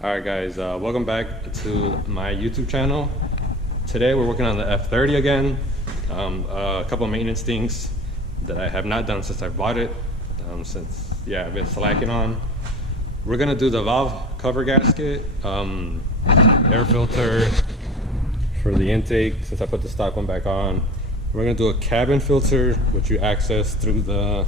Alright guys, welcome back to my YouTube channel. Today we're working on the F30 again. A couple of maintenance things that I have not done since I bought it. Since I've been slacking on. We're gonna do the valve cover gasket, air filter for the intake since I put the stock one back on. We're gonna do a cabin filter, which you access through the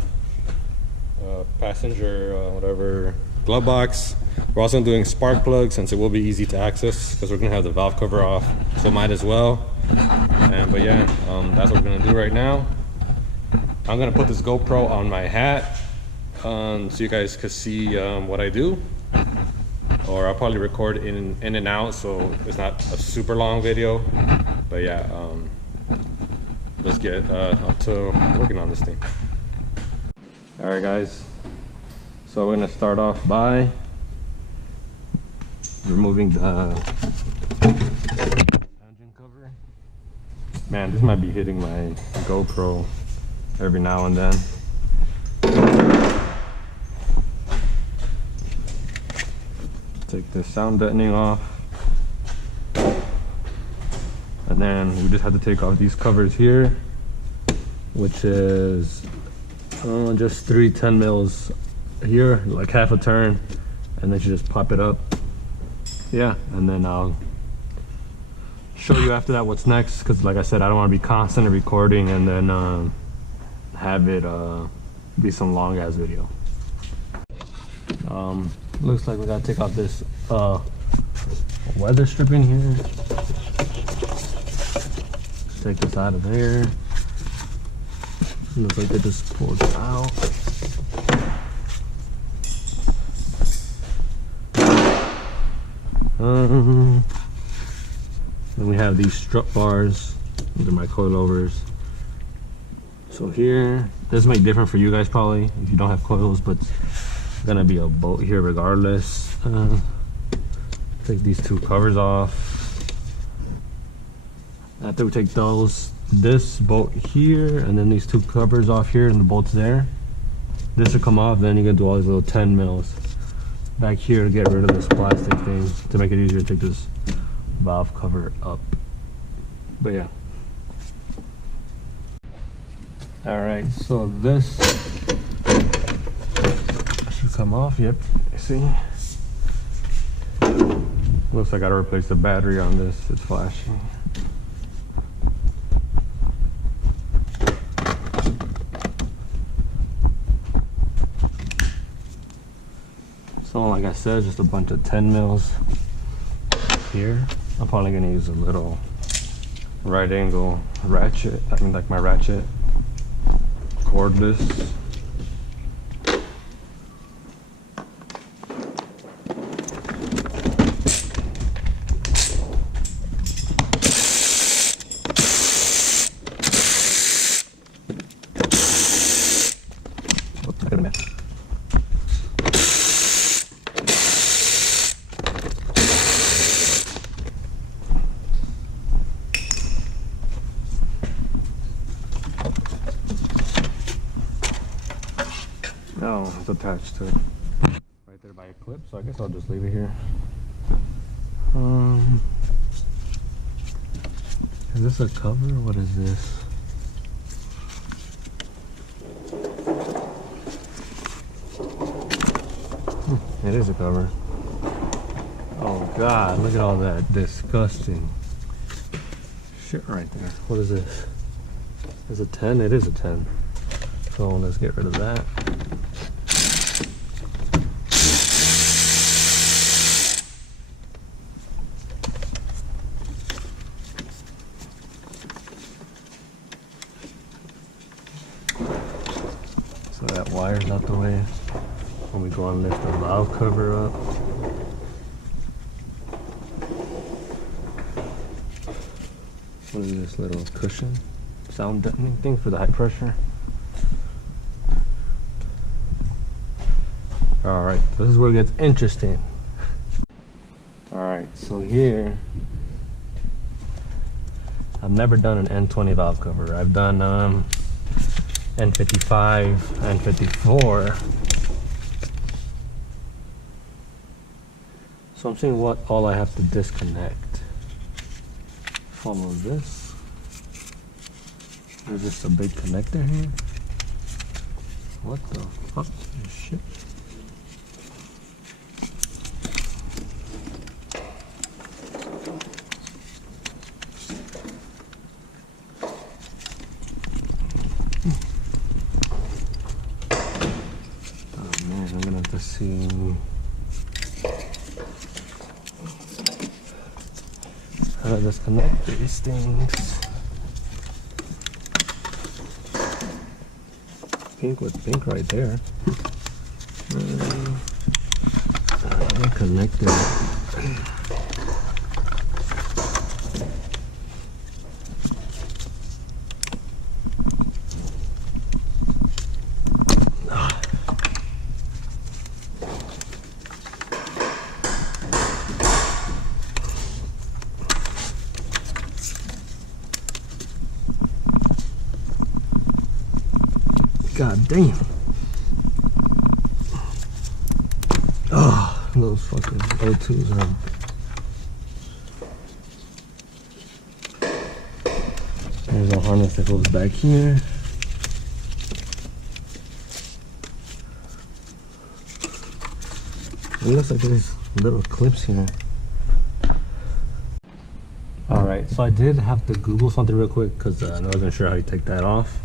passenger whatever glove box. We're also doing spark plugs since it will be easy to access because we're gonna have the valve cover off, so might as well. That's what we're gonna do right now. I'm gonna put this GoPro on my hat so you guys could see what I do, or I'll probably record in and out so it's not a super long video. But let's get up to working on this thing. All right guys, so we're gonna start off by removing the engine cover. Man, this might be hitting my GoPro every now and then. Take the sound deadening off. And then we just have to take off these covers here, which is just 3 10 mils here, like half a turn, and then you just pop it up. And then I'll show you after that what's next, because like I said, I don't want to be constantly recording and then have it be some long ass video. Looks like we gotta take off this weather stripping here. Take this out of there. Looks like it just pulled it out. Then we have these strut bars. These are my coilovers. So here, this might be different for you guys probably if you don't have coils, but it's gonna be a bolt here regardless. Take these 2 covers off. After we take this bolt here and then these 2 covers off here and the bolts there, this will come off. Then you're gonna do all these little 10 mils back here to get rid of this plastic thing to make it easier to take this valve cover up. But alright, so this should come off. Yep, you see, looks like I gotta replace the battery on this. It's flashing. So like I said, just a bunch of 10 mils here. I'm probably gonna use a little right angle ratchet. I mean, like my ratchet cordless. No, it's attached to it right there by a clip, so I guess I'll just leave it here. Is this a cover? What is this? It is a cover. Oh god, look at all that disgusting shit right there. What is this? Is it 10? It is a 10. So let's get rid of that. So that wire's out the way when we go and lift the valve cover up. What is this little cushion? Sound deadening thing for the high pressure. Alright, this is where it gets interesting. Alright, so here I've never done an N20 valve cover. I've done N55, N54. So I'm seeing what all I have to disconnect. Follow this. There's just a big connector here. What the fuck? Shit. Oh man, I'm gonna have to see. How to disconnect these things. Pink with pink right there. I'm connected. God damn. Oh, those fucking O2s are. There's a harness that goes back here. It looks like there's little clips here. Alright, so I did have to Google something real quick because I wasn't sure how you take that off.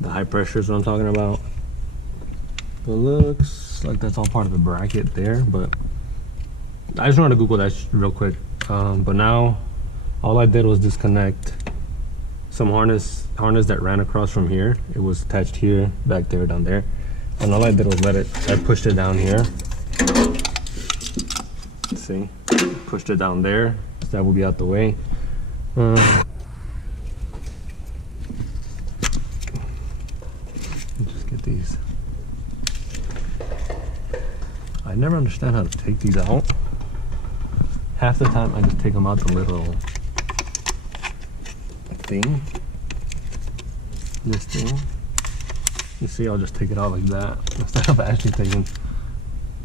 The high pressure is what I'm talking about. It looks like that's all part of the bracket there, but I just wanted to Google that real quick. But now all I did was disconnect some harness that ran across from here. It was attached here, back there, down there, and all I did was I pushed it down here. Let's see, pushed it down there, so that will be out the way. Just get these. I never understand how to take these out. Half the time I just take them out the little thing. This thing. You see, I'll just take it out like that instead of actually taking it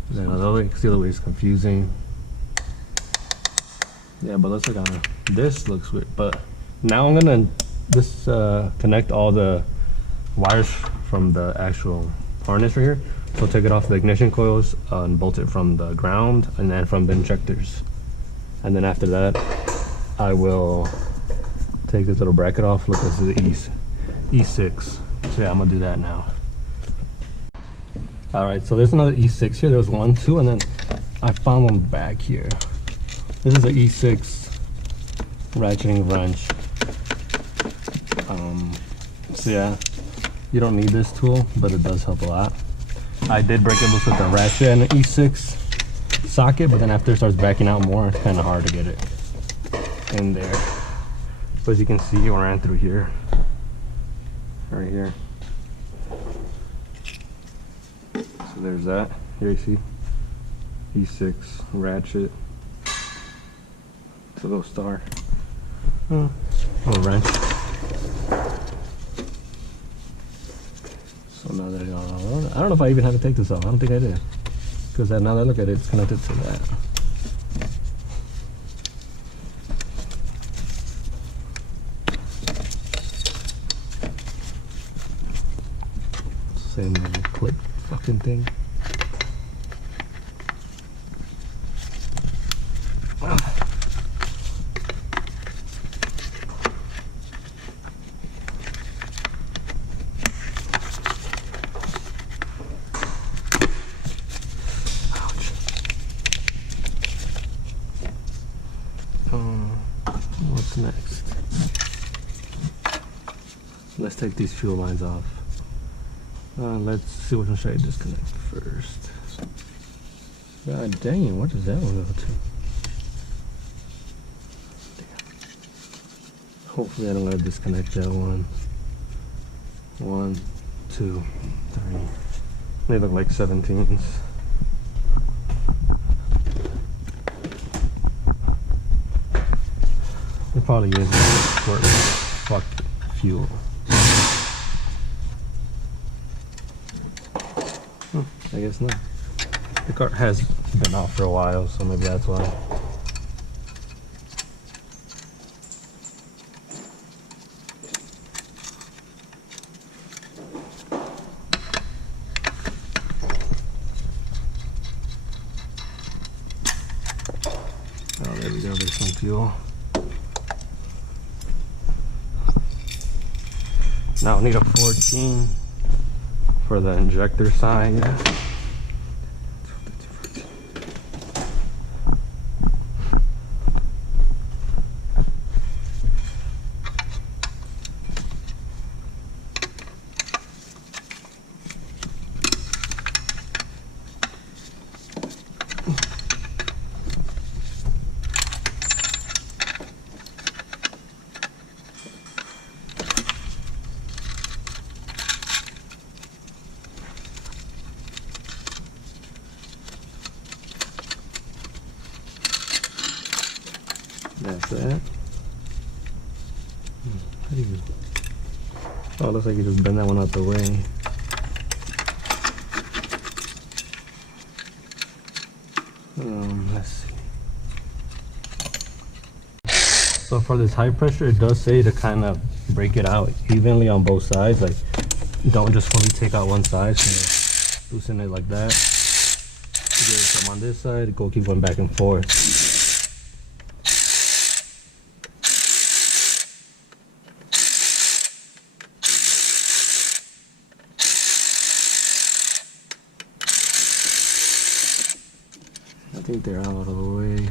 the other way, because the other way is confusing. Yeah, but looks like this looks weird. But now I'm gonna connect all the wires from the actual harness right here. So take it off the ignition coils and bolt it from the ground and then from the injectors. And then after that, I will take this little bracket off. Look, this is the E6. So yeah, I'm gonna do that now. All right, so there's another E6 here. There's 1, 2, and then I found one back here. This is an E6 ratcheting wrench. So yeah, you don't need this tool, but it does help a lot. I did break it loose with the ratchet and the E6 socket, but then after it starts backing out more, it's kind of hard to get it in there. But as you can see, it ran through here, right here. So there's that. Here you see E6 ratchet. It's a little star. Little wrench. So now that I don't know if I even have to take this off. I don't think I did. Because now that I look at it, it's connected to that. Same little clip fucking thing. What's next? Let's take these fuel lines off. Let's see which one should I disconnect first. God dang, what does that one go to? Hopefully I don't gotta disconnect that one. 1, 2, 3. They look like 17s. It probably is short fuck fuel. I guess not. The car has been off for a while, so maybe that's why. Oh, there we go, there's some fuel. Now I need a 14 for the injector side. That's it. How do you... Oh, it looks like you just bend that one out the way. Let's see. So for this high pressure, it does say to kind of break it out evenly on both sides. Like, don't just fully take out one side. So loosen it like that. Get some on this side. Go keep going back and forth. I think they're out of the way.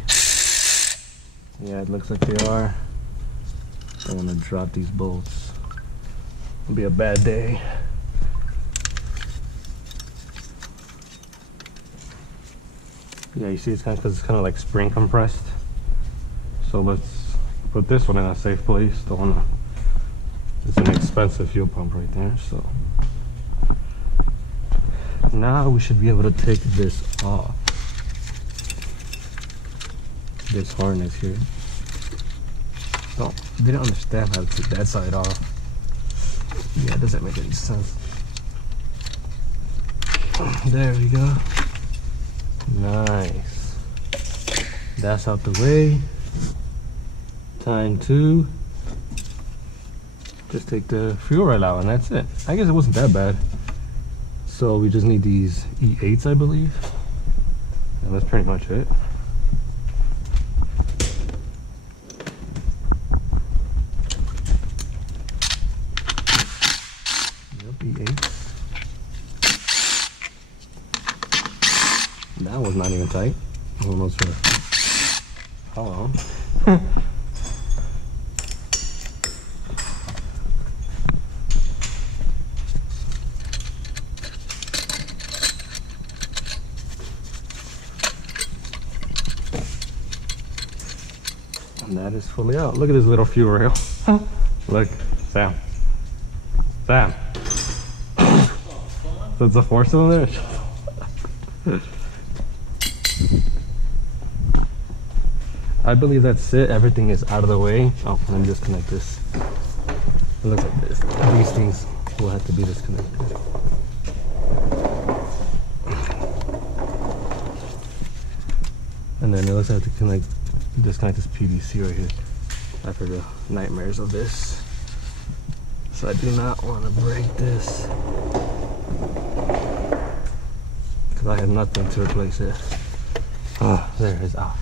Yeah, it looks like they are. Don't want to drop these bolts. It'll be a bad day. Yeah, you see it's kind of like spring compressed. So let's put this one in a safe place. Don't want to. It's an expensive fuel pump right there. So now we should be able to take this off. This harness here. Didn't understand how to take that side off. Yeah, it doesn't make any sense. There we go. Nice. That's out the way. Time to just take the fuel rail out and that's it. I guess it wasn't that bad. So we just need these E8s, I believe. And that's pretty much it. That was not even tight. Almost for how long? And that is fully out. Look at this little fuel rail. Look, Sam. Sam. That's a 4-cylinder? I believe that's it. Everything is out of the way. Oh, let me disconnect this. It looks like this. These things will have to be disconnected. And then it looks like I have to disconnect this PVC right here. After the nightmares of this. So I do not want to break this. Because I have nothing to replace it. Ah, there it is off.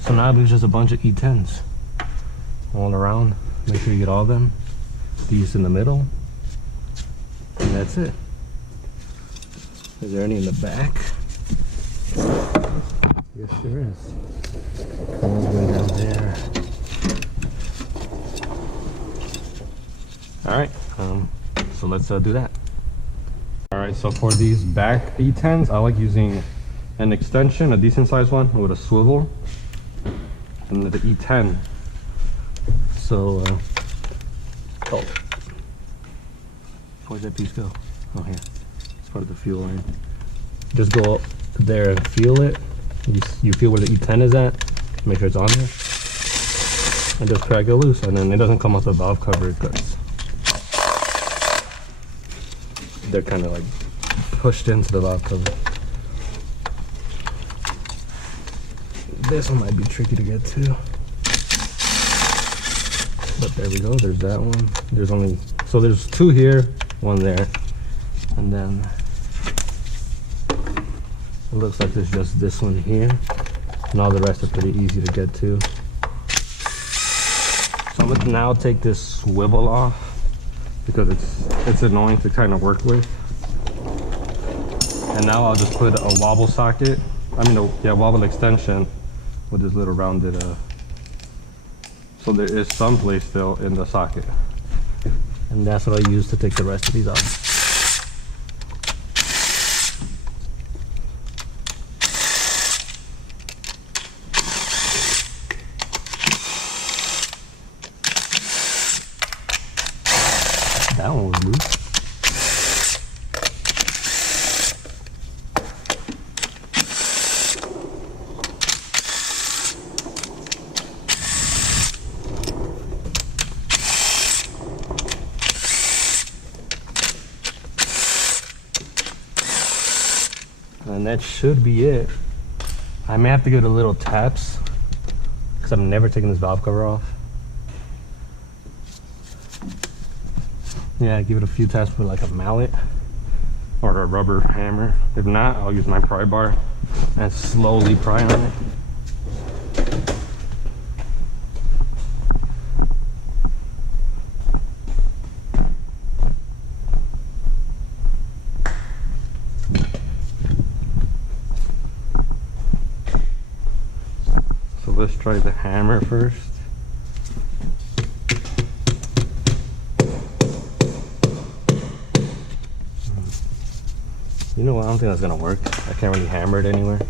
So now there's just a bunch of E10s all around. Make sure you get all of them. These in the middle. And that's it. Is there any in the back? Yes, there is. All the way down there. Alright, so let's do that. Alright, so for these back E10s, I like using an extension, a decent sized one with a swivel. And the E10. So, oh, where'd that piece go? Oh, here. It's part of the fuel line. Just go up there and feel it. You feel where the E10 is at. Make sure it's on there. And just crack it loose. And then it doesn't come off the valve cover because they're kind of like pushed into the valve cover. This one might be tricky to get to. But there we go, there's that one. There's only, so there's 2 here, 1 there. And then it looks like there's just this one here. And all the rest are pretty easy to get to. So I'm gonna now take this swivel off because it's annoying to kind of work with. And now I'll just put a wobble socket, wobble extension with this little rounded, so there is some place still in the socket. And that's what I use to take the rest of these off. That one was loose. And that should be it. I may have to give it a little taps because I'm never taking this valve cover off. Yeah, give it a few taps with like a mallet or a rubber hammer. If not, I'll use my pry bar and slowly pry on it. So let's try the hammer first. You know what, I don't think that's gonna work. I can't really hammer it anywhere.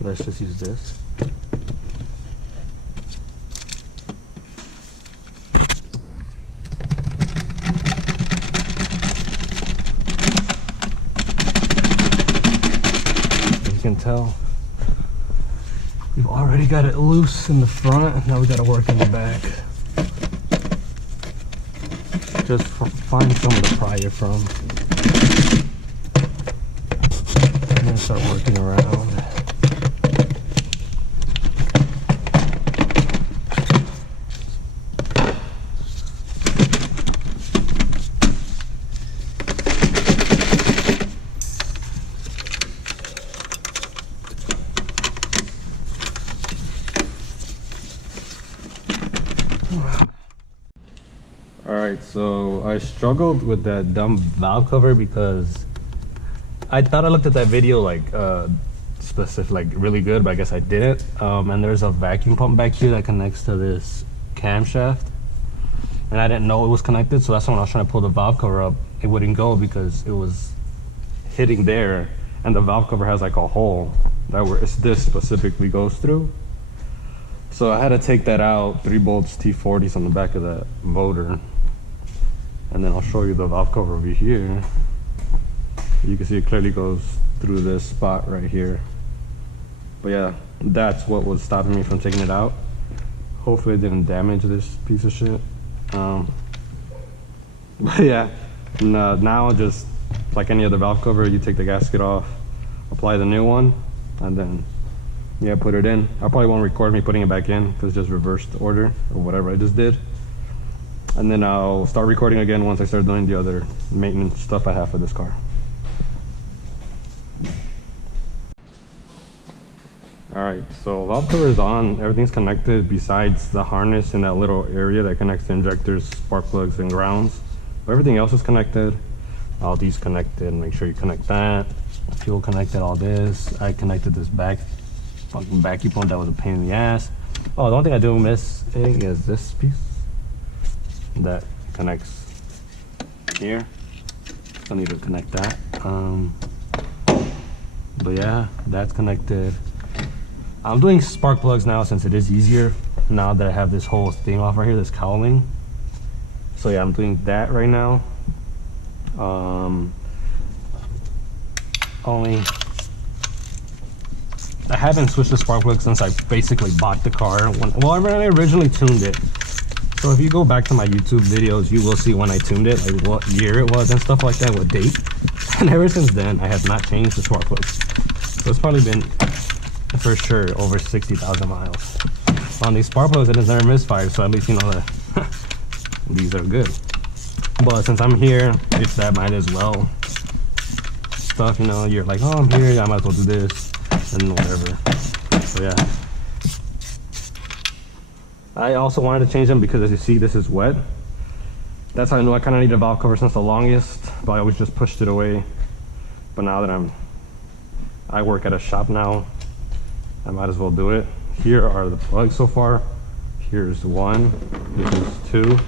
Let's just use this. As you can tell, we've already got it loose in the front, now we gotta work in the back. Just find somewhere to pry it from. Start working around. All right, so I struggled with that dumb valve cover because I thought I looked at that video like specific, like really good, but I guess I didn't. And there's a vacuum pump back here that connects to this camshaft, and I didn't know it was connected. So that's when I was trying to pull the valve cover up, it wouldn't go because it was hitting there, and the valve cover has like a hole that where this specifically goes through. So I had to take that out, 3 bolts T40s on the back of that motor, and then I'll show you the valve cover over here. You can see it clearly goes through this spot right here. But yeah, that's what was stopping me from taking it out. Hopefully it didn't damage this piece of shit. But yeah, now just like any other valve cover, you take the gasket off, apply the new one, and then yeah, put it in. I probably won't record me putting it back in because it's just reversed order or whatever I just did. And then I'll start recording again once I start doing the other maintenance stuff I have for this car. Alright, so valve cover is on, everything's connected besides the harness in that little area that connects to injectors, spark plugs, and grounds. But everything else is connected. All these connected, make sure you connect that. Fuel connected, all this. I connected this fucking vacuum pump that was a pain in the ass. Oh, the only thing I do missing is this piece that connects here. I need to connect that. But yeah, that's connected. I'm doing spark plugs now since it is easier now that I have this whole thing off right here, this cowling. So yeah, I'm doing that right now. I haven't switched the spark plug since I basically bought the car. When I originally tuned it. So if you go back to my YouTube videos, you will see when I tuned it, like what year it was and stuff like that, what date. And ever since then, I have not changed the spark plugs. So it's probably been for sure over 60,000 miles. On these spark plugs, it has never misfired, so at least you know that these are good. But since I'm here, it's that might as well stuff, you know, you're like, oh, I'm here, I might as well do this and whatever. So yeah. I also wanted to change them because, as you see, this is wet. That's how I knew I kind of needed a valve cover since the longest, but I always just pushed it away. But now that I work at a shop now, I might as well do it. Here are the plugs so far. Here's one, this is two.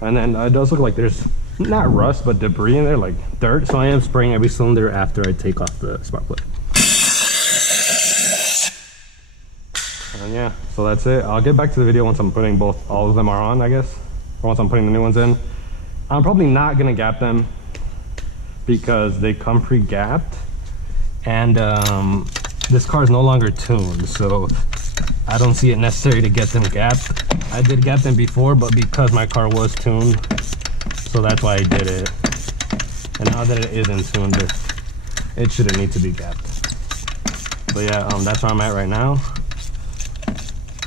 And then it does look like there's not rust, but debris in there, like dirt. So I am spraying every cylinder after I take off the spark plug. And yeah, so that's it. I'll get back to the video once I'm putting all of them are on, I guess. Or once I'm putting the new ones in. I'm probably not gonna gap them because they come pre-gapped. And this car is no longer tuned, so I don't see it necessary to get them gapped. I did gap them before, but because my car was tuned, so that's why I did it. And now that it isn't tuned, it shouldn't need to be gapped. But yeah, that's where I'm at right now.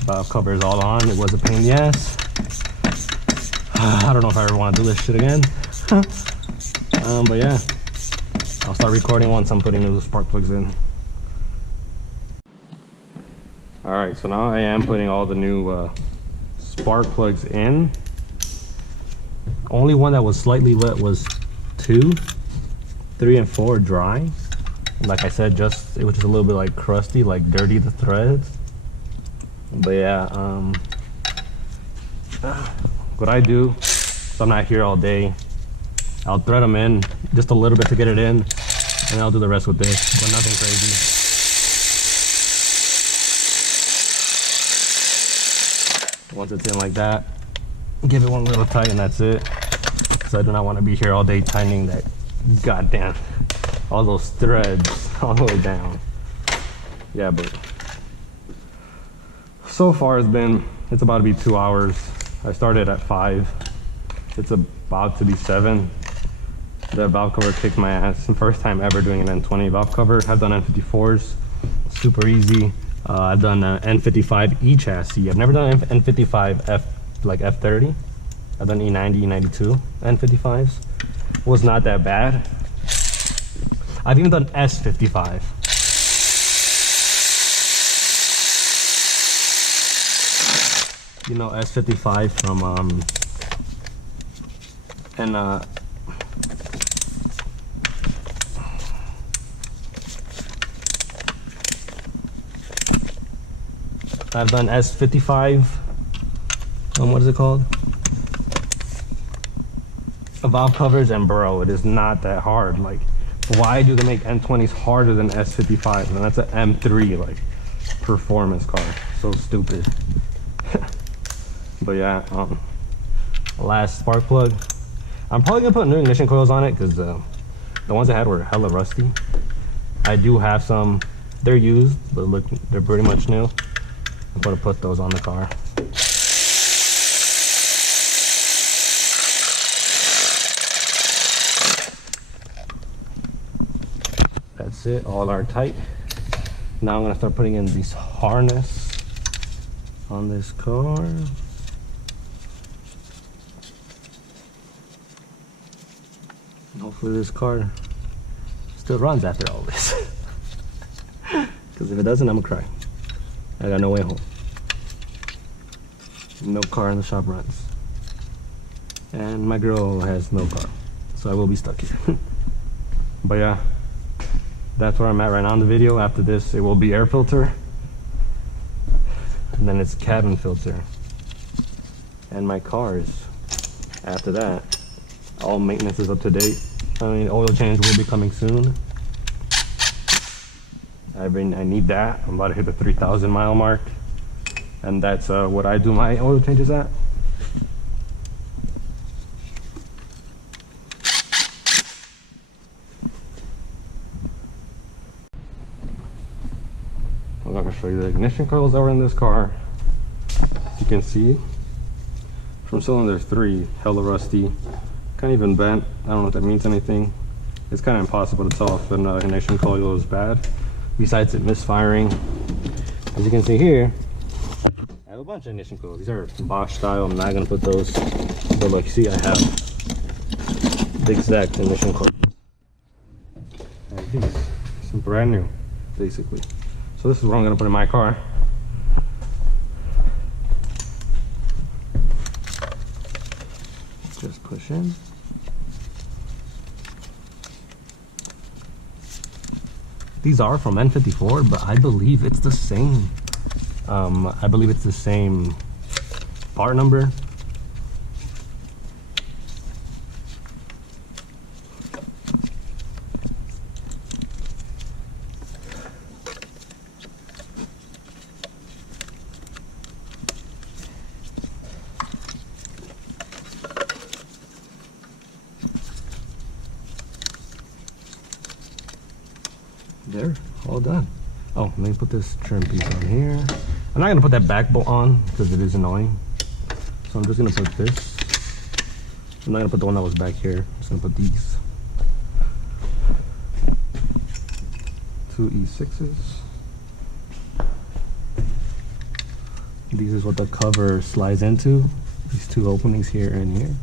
Valve cover is all on. It was a pain in the ass. I don't know if I ever want to do this shit again. But yeah, I'll start recording once I'm putting new spark plugs in. Alright, so now I am putting all the new spark plugs in. Only one that was slightly wet was 2, 3, and 4 dry. Like I said, it was just a little bit like crusty, like dirty, the threads. But yeah, what I do, so I'm not here all day, I'll thread them in just a little bit to get it in, and I'll do the rest with this, but nothing crazy. Once it's in like that, give it one little tight and that's it. Because I do not want to be here all day tightening that goddamn, all those threads all the way down. Yeah, but so far it's about to be 2 hours. I started at 5. It's about to be 7. The valve cover kicked my ass. It's the first time ever doing an N20 valve cover. I've done N54s, super easy. I've done N55 chassis. I've never done N55 F30. I've done E90, E92 N55s. Was not that bad. I've even done S55. You know, S55 from I've done S55, what is it called? Valve covers, and bro, it is not that hard. Like, why do they make N20s harder than S55? And that's an M3, like, performance car. So stupid. But yeah, last spark plug. I'm probably gonna put new ignition coils on it because the ones I had were hella rusty. I do have some, they're used, but look, they're pretty much new. I'm gonna put those on the car. That's it, all are tight. Now I'm gonna start putting in these harness on this car. Hopefully this car still runs after all this. Because if it doesn't, I'm gonna cry. I got no way home. No car in the shop runs. And my girl has no car. So I will be stuck here. But yeah, that's where I'm at right now in the video. After this, it will be air filter. And then it's cabin filter. And my cars, after that, all maintenance is up to date. I mean, oil change will be coming soon. I need that. I'm about to hit the 3,000 mile mark. And that's what I do my oil changes at. I'm going to show you the ignition coils that were in this car. As you can see, from cylinder 3, hella rusty. Kind of even bent. I don't know if that means anything. It's kind of impossible to tell if an ignition coil is bad. besides it misfiring. As you can see here, I have a bunch of ignition coils. These are Bosch style. I'm not gonna put those, but like, see, I have the exact ignition coils. These, some brand new, basically. So this is what I'm gonna put in my car. Just push in. These are from N54, but I believe it's the same. I believe it's the same part number. There, all done. Oh, let me put this trim piece on here. I'm not gonna put that back bolt on because it is annoying. So I'm just gonna put this. I'm not gonna put the one that was back here. I'm just gonna put these. 2 E6s. These is what the cover slides into. These two openings here and here.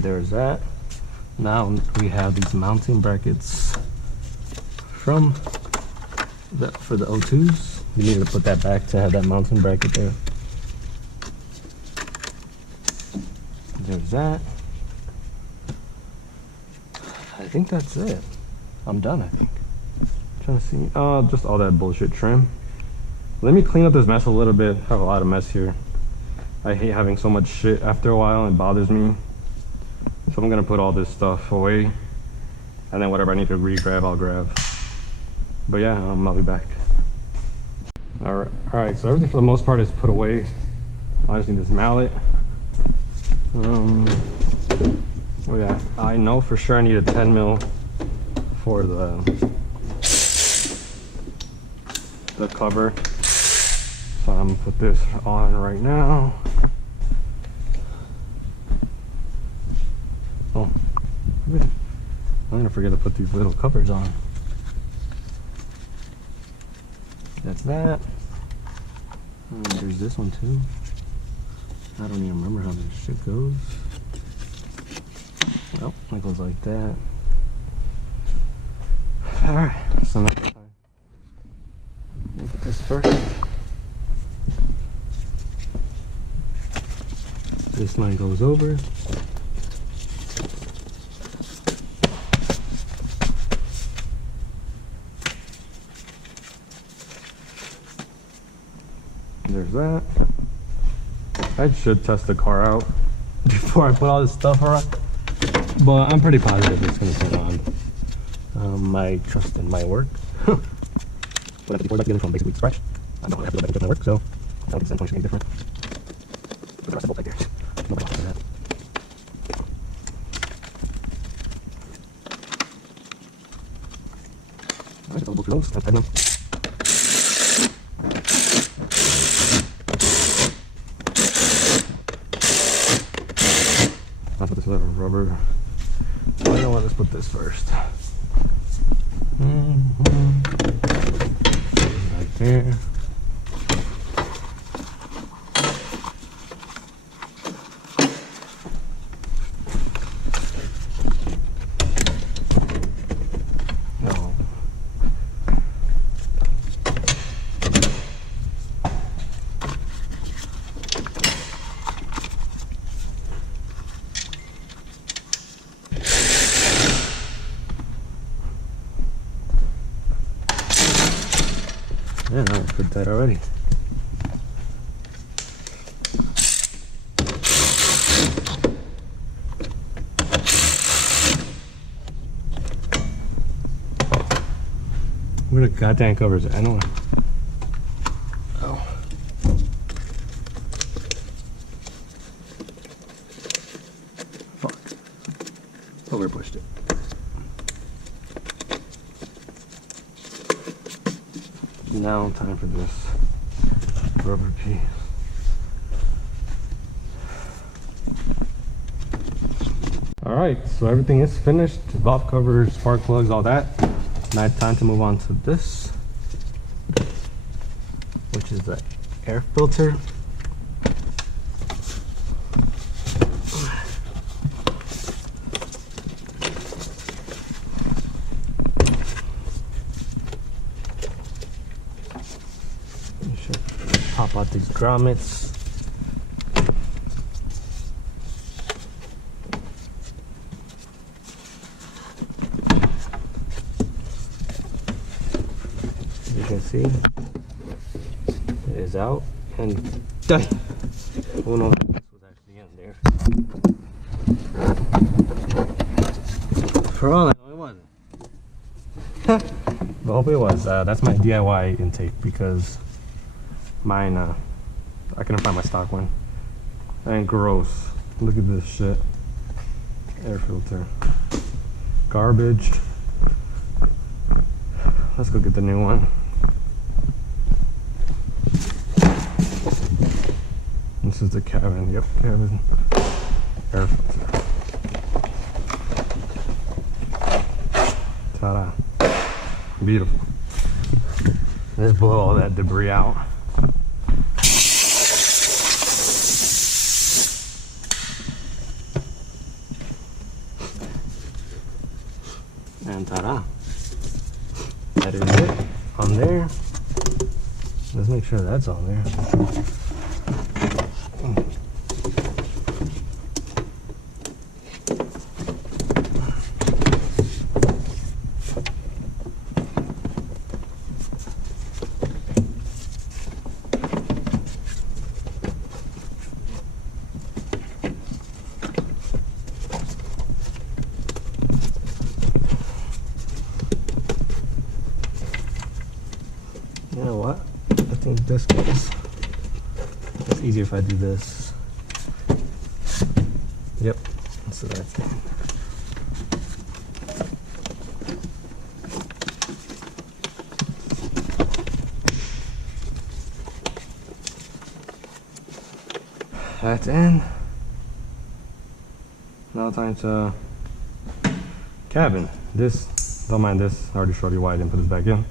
There's that. Now we have these mounting brackets from for the O2s. We needed to put that back to have that mounting bracket there. There's that. I think that's it. I'm done, I think. Trying to see. Just all that bullshit trim. Let me clean up this mess a little bit. I have a lot of mess here. I hate having so much shit after a while. It bothers me. So I'm gonna put all this stuff away, and then whatever I need to re-grab, I'll grab. But yeah, I'll be back. All right. So everything for the most part is put away. I just need this mallet. Oh yeah, I know for sure I need a 10 mil for the cover. So I'm gonna put this on right now. Oh, I'm gonna forget to put these little covers on. That's that. And there's this one too. I don't even remember how this shit goes. Well, it goes like that. Alright, so next time. Look at this first. This line goes over. There's that. I should test the car out before I put all this stuff around, but I'm pretty positive it's going to turn on. I trust in my work. But I think we're getting from basically scratch. I don't have to go back and check my work, so I don't think the endpoint should be any different. But the rest of the bolt right there. Nobody wants to do that. Alright, double bolt through those. Tighten them. I'll put this little rubber. Oh, you know what? Let's put this first. Right there. No. Yeah, I put that already. Where the goddamn covers? I don't know. Oh. Fuck. Over pushed it. Now time for this rubber piece. Alright, so everything is finished. Valve covers, spark plugs, all that. Now it's time to move on to this, which is the air filter. You should pop out these grommets. You can see it is out and done. Who knows if this was actually in there? For all I know, it wasn't. But hopefully it was. That's my DIY intake because mine, I couldn't find my stock one. And gross. Look at this shit. Air filter. Garbage. Let's go get the new one. This is the cabin. Yep, cabin. Air filter. Ta-da. Beautiful. Let's blow all that debris out. And ta-da. That is it on there. Let's make sure that's on there. You know what? I think this goes. It's easier if I do this. Yep. So that's it. That's in. Now time to cabin. This, don't mind this. I already showed you why I didn't put this back in.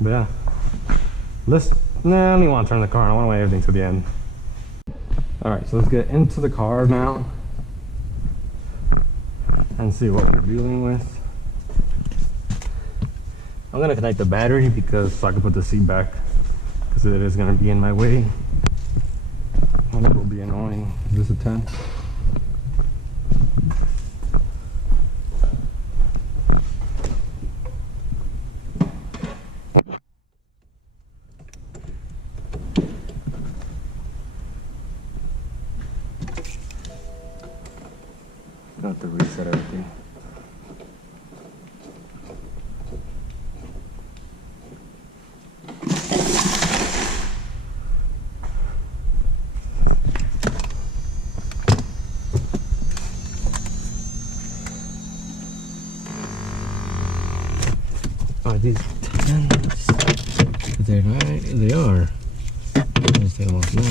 But yeah, I don't even want to turn the car on. I want to wait everything to the end. Alright, so let's get into the car now and see what we're dealing with. I'm going to connect the battery so I can put the seat back because it is going to be in my way. And it will be annoying. Is this a 10? I have to reset everything. Are these 10s? They're not. They are. Let's take them off now.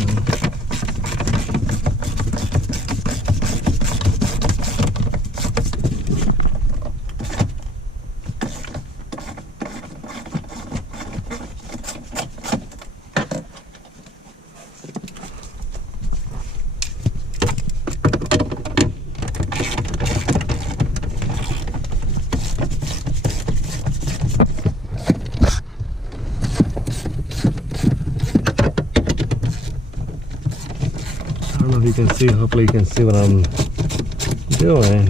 I don't know if you can see, hopefully you can see what I'm doing.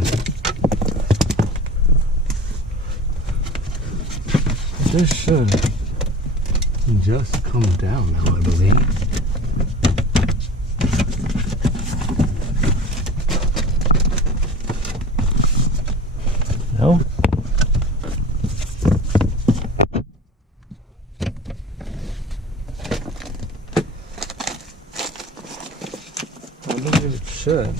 This should just come down now, I believe. No? I believe it should.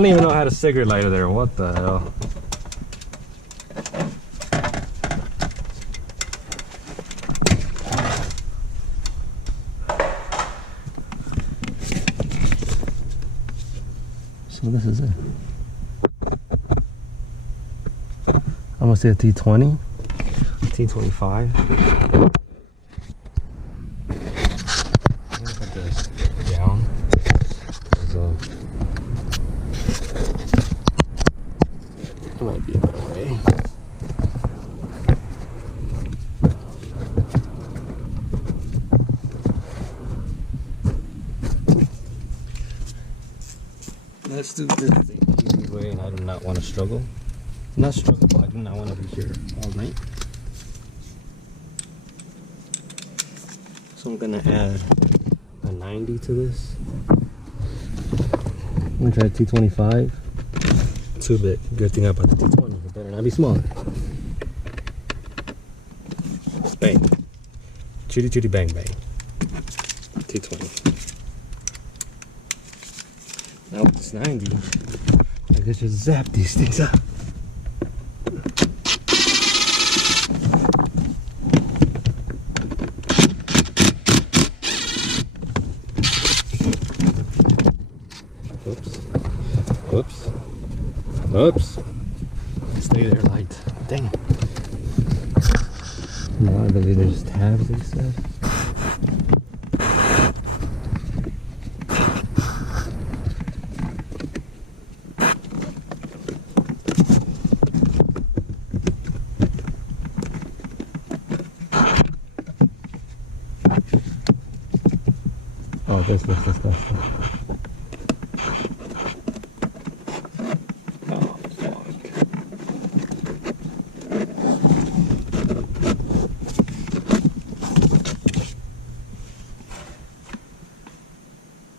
don't even know how to cigarette lighter there. What the hell? So this is it. I'm gonna say a T20, T25. I'm gonna put this down. So there might be a better way. Let's do this the easy way, and I do not want to struggle. Not struggle, but I do not want to be here all night. So I'm gonna add a 90 to this. I'm gonna try T25. Too big. Good thing about the T20. It better not be smaller. Bang. Chitty chitty bang bang. T20. Now with this 90, I can just zap these things up. Oops. Oops. Stay there, light. Dang it. No, I believe there's tabs, they said. Oh, this looks disgusting. Oh, fuck.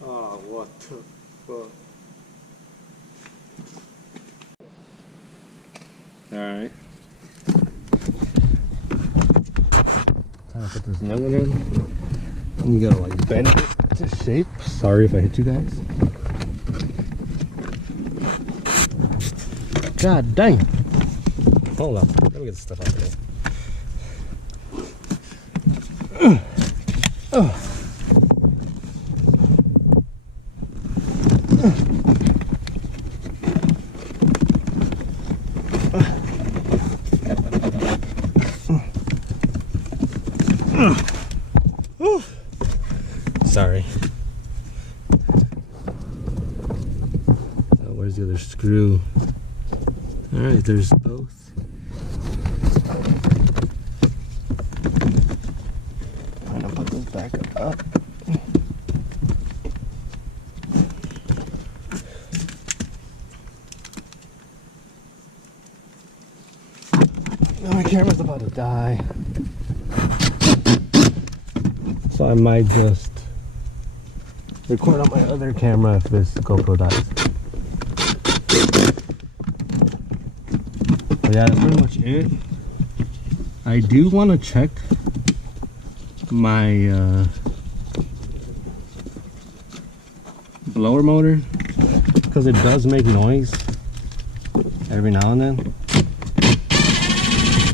Oh, what the fuck? Alright. Time to put this new one in. You gotta like bend it to shape. Sorry if I hit you guys. God dang. Hold on. Let me get this stuff out there. Sorry. Where's the other screw? Alright, there's both. I'm gonna put this back up. Now my camera's about to die. So I might just record on my other camera if this GoPro dies. But yeah, that's pretty much it. I do want to check my blower motor because it does make noise every now and then.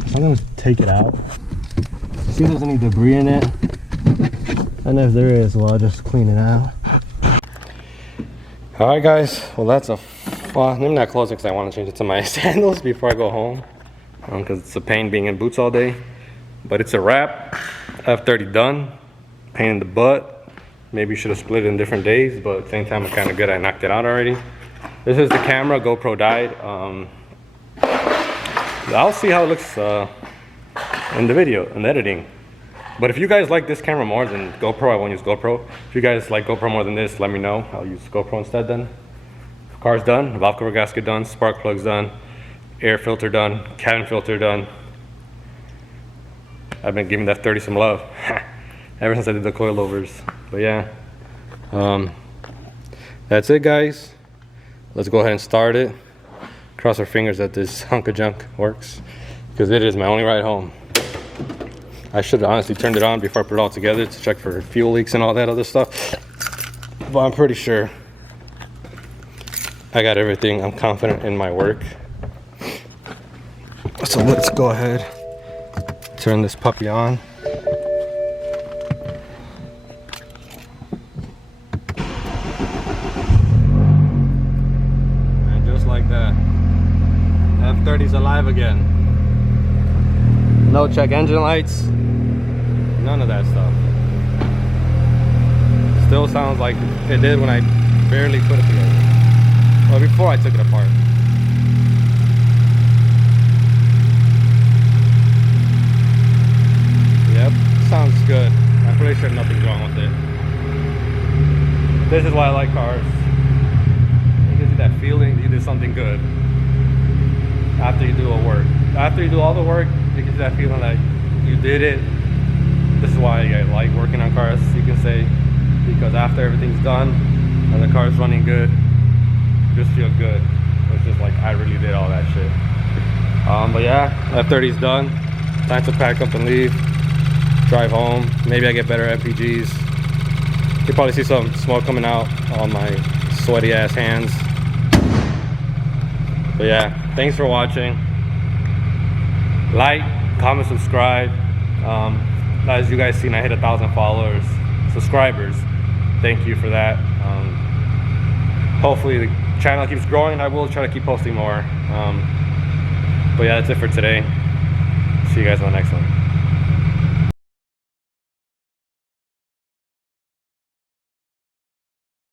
So I'm gonna take it out, see if there's any debris in it, and if there is, well, I'll just clean it out. Alright guys, well that's a, well, let me not close it because I want to change it to my sandals before I go home, because it's a pain being in boots all day. But it's a wrap. F30 done. Pain in the butt. Maybe should have split it in different days, but at the same time it's kind of good I knocked it out already. This is the camera. GoPro died. I'll see how it looks in the video, in the editing. But if you guys like this camera more than GoPro, I won't use GoPro. If you guys like GoPro more than this, let me know. I'll use GoPro instead then. Car's done, valve cover gasket done, spark plugs done, air filter done, cabin filter done. I've been giving that 30 some love ever since I did the coilovers. But yeah, that's it guys. Let's go ahead and start it. Cross our fingers that this hunk of junk works, because it is my only ride home. I should have honestly turned it on before I put it all together to check for fuel leaks and all that other stuff. But I'm pretty sure I got everything. I'm confident in my work. So let's go ahead, turn this puppy on. And just like that, F30's alive again. No check engine lights, none of that stuff. Still sounds like it did when I barely put it together. Well, before I took it apart. Yep, sounds good. I'm pretty sure nothing's wrong with it. This is why I like cars. It gives you that feeling that you did something good after you do a work. After you do all the work, it gives you that feeling that you did it. This is why I like working on cars, you can say, because after everything's done and the car's running good, you just feel good. It's just like I really did all that shit. But yeah, F30's done. Time to pack up and leave. Drive home. Maybe I get better MPGs. You'll probably see some smoke coming out on my sweaty ass hands. But yeah, thanks for watching. Like, comment, subscribe. As you guys seen, I hit 1,000 followers, subscribers. Thank you for that. Hopefully the channel keeps growing. I will try to keep posting more. But yeah, that's it for today. See you guys on the next one.